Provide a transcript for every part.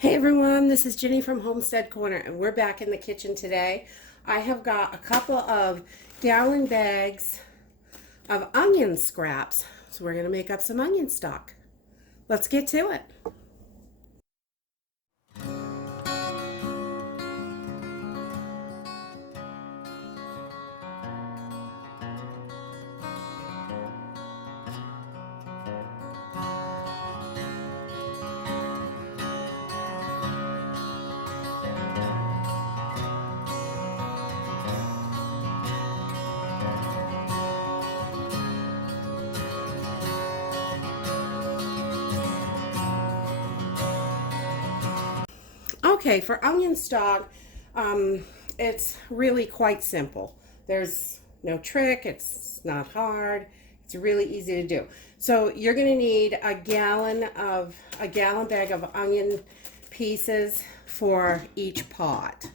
Hey everyone, this is Jenny from Homestead Corner, and we're back in the kitchen today. I have got a couple of gallon bags of onion scraps, so we're going to make up some onion stock. Let's get to it. Okay, for onion stock, it's really quite simple. There's no trick, it's not hard, it's really easy to do. So you're going to need a gallon bag of onion pieces for each pot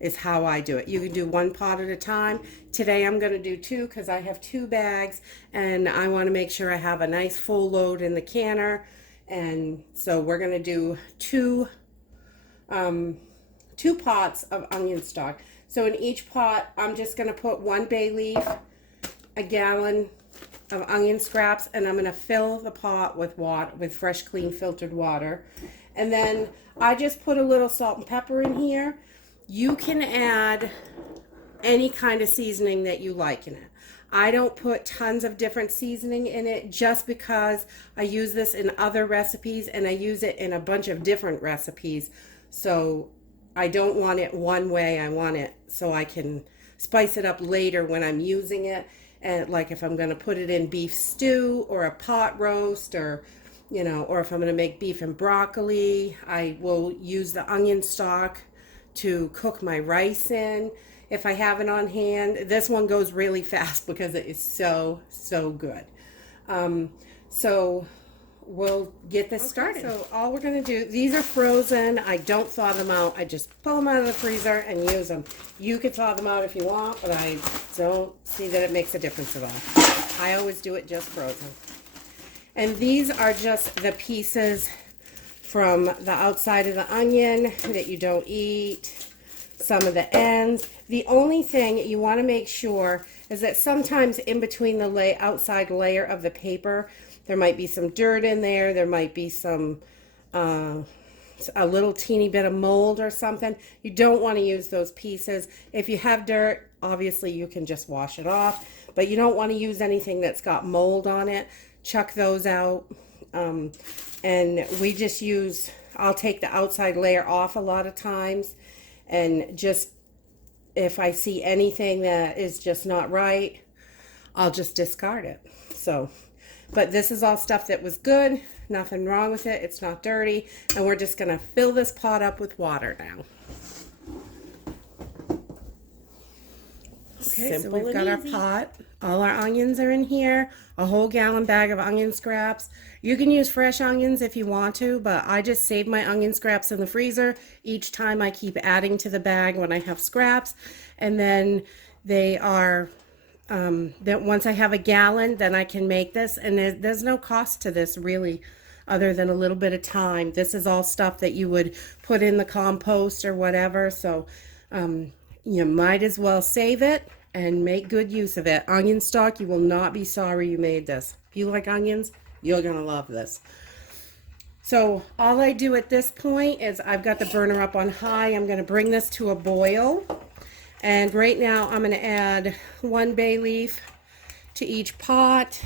is how I do it. You can do one pot at a time. Today I'm going to do two because I have two bags and I want to make sure I have a nice full load in the canner. And so we're going to do two pots of onion stock. So in each pot, I'm just going to put one bay leaf, a gallon of onion scraps, and I'm going to fill the pot with water, with fresh, clean, filtered water. And then I just put a little salt and pepper in here. You can add any kind of seasoning that you like in it. I don't put tons of different seasoning in it just because I use this in other recipes and I use it in a bunch of different recipes. So I don't want it one way. I want it so I can spice it up later when I'm using it. And like if I'm going to put it in beef stew or a pot roast, or or if I'm going to make beef and broccoli, I will use the onion stock to cook my rice in if I have it on hand. This one goes really fast because it is so good. So we'll get this started. So all we're going to do, these are frozen. I don't thaw them out. I just pull them out of the freezer and use them. You could thaw them out if you want, but I don't see that it makes a difference at all. I always do it just frozen. And these are just the pieces from the outside of the onion that you don't eat, some of the ends. The only thing you want to make sure is that sometimes in between the outside layer of the paper, there might be some dirt in there. There might be some, a little teeny bit of mold or something. You don't want to use those pieces. If you have dirt, obviously you can just wash it off, but you don't want to use anything that's got mold on it. Chuck those out. And we just use, I'll take the outside layer off a lot of times, and just, if I see anything that is just not right, I'll just discard it. So, but this is all stuff that was good, nothing wrong with it, it's not dirty, and we're just going to fill this pot up with water now. Okay, so we've got our pot. All our onions are in here. A whole gallon bag of onion scraps. You can use fresh onions if you want to, but I just save my onion scraps in the freezer. Each time I keep adding to the bag when I have scraps. And then they are, that once I have a gallon, then I can make this. And there's no cost to this really, other than a little bit of time. This is all stuff that you would put in the compost or whatever. So you might as well save it and make good use of it. Onion stock, you will not be sorry you made this. If you like onions, you're going to love this. So all I do at this point is I've got the burner up on high. I'm going to bring this to a boil. And right now I'm going to add one bay leaf to each pot.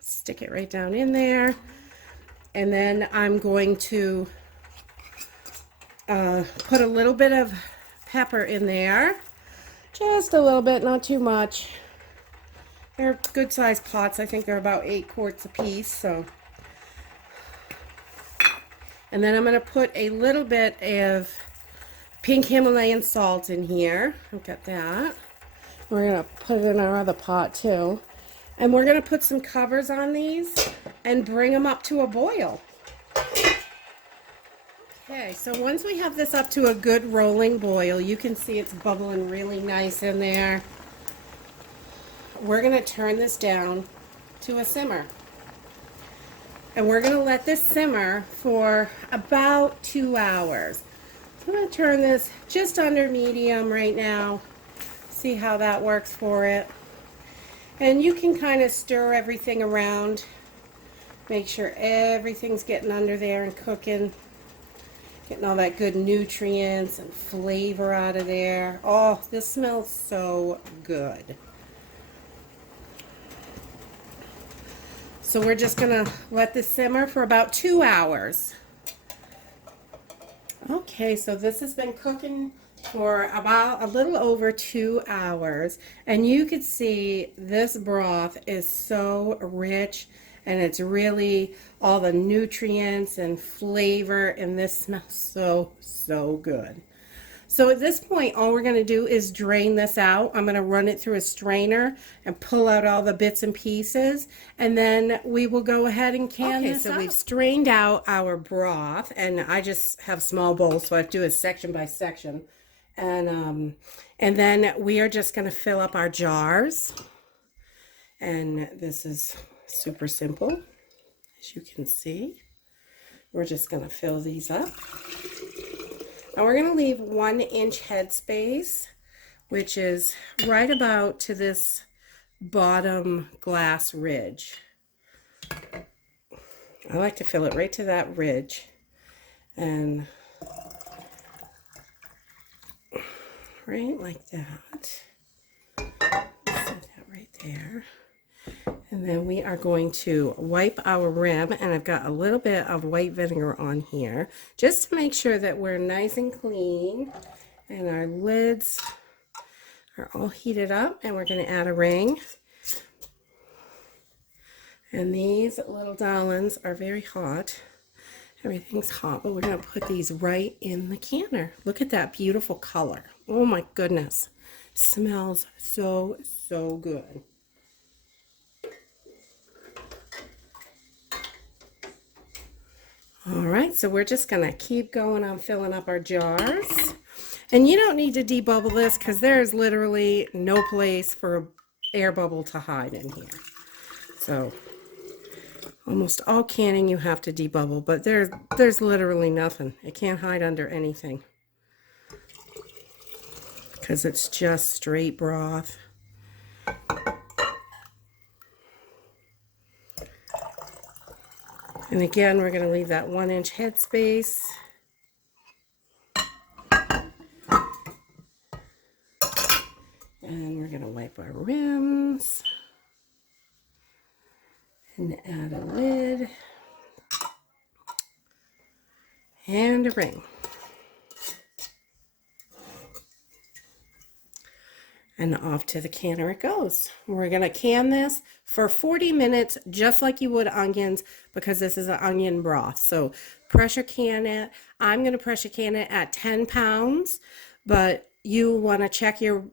Stick it right down in there. And then I'm going to put a little bit of pepper in there. Just a little bit, not too much. They're good sized pots. I think they're about 8 quarts a piece. So, and then I'm going to put a little bit of pink Himalayan salt in here. Look at that. We're going to put it in our other pot too. And we're going to put some covers on these and bring them up to a boil. Okay, so once we have this up to a good rolling boil, you can see it's bubbling really nice in there. We're going to turn this down to a simmer. And we're going to let this simmer for about 2 hours. I'm going to turn this just under medium right now. See how that works for it. And you can kind of stir everything around. Make sure everything's getting under there and cooking. Getting all that good nutrients and flavor out of there. Oh, this smells so good. So we're just going to let this simmer for about 2 hours. Okay, so this has been cooking for about a little over 2 hours. And you can see this broth is so rich, and it's really all the nutrients and flavor, and this smells so good. So at this point, all we're going to do is drain this out. I'm going to run it through a strainer and pull out all the bits and pieces, and then we will go ahead and can this up. We've strained out our broth, and I just have small bowls, so I have to do it section by section. And then we are just going to fill up our jars, and this is super simple, as you can see. We're just going to fill these up. And we're going to leave 1 inch headspace, which is right about to this bottom glass ridge. I like to fill it right to that ridge. And right like that. Set that right there. And then we are going to wipe our rim, and I've got a little bit of white vinegar on here just to make sure that we're nice and clean and our lids are all heated up. And we're going to add a ring. And these little darlings are very hot. Everything's hot, but we're going to put these right in the canner. Look at that beautiful color. Oh my goodness. Smells so good. All right, so we're just going to keep going on filling up our jars. And you don't need to debubble this because there's literally no place for an air bubble to hide in here. So almost all canning you have to debubble, but there's literally nothing. It can't hide under anything because it's just straight broth. And again, we're going to leave that 1 inch headspace. And we're going to wipe our rims. And add a lid. And a ring. And off to the canner it goes. We're going to can this for 40 minutes, just like you would onions, because this is an onion broth. So pressure can it. I'm going to pressure can it at 10 pounds, but you want to check your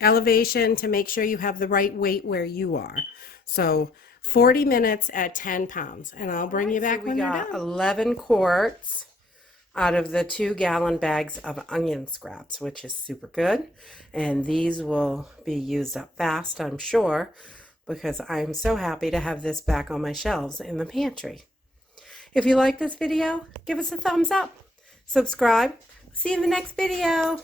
elevation to make sure you have the right weight where you are. So 40 minutes at 10 pounds. And I'll bring you back when you're done. We got 11 quarts out of the 2-gallon bags of onion scraps, which is super good. And these will be used up fast, I'm sure, because I'm so happy to have this back on my shelves in the pantry. If you like this video, give us a thumbs up. Subscribe. See you in the next video.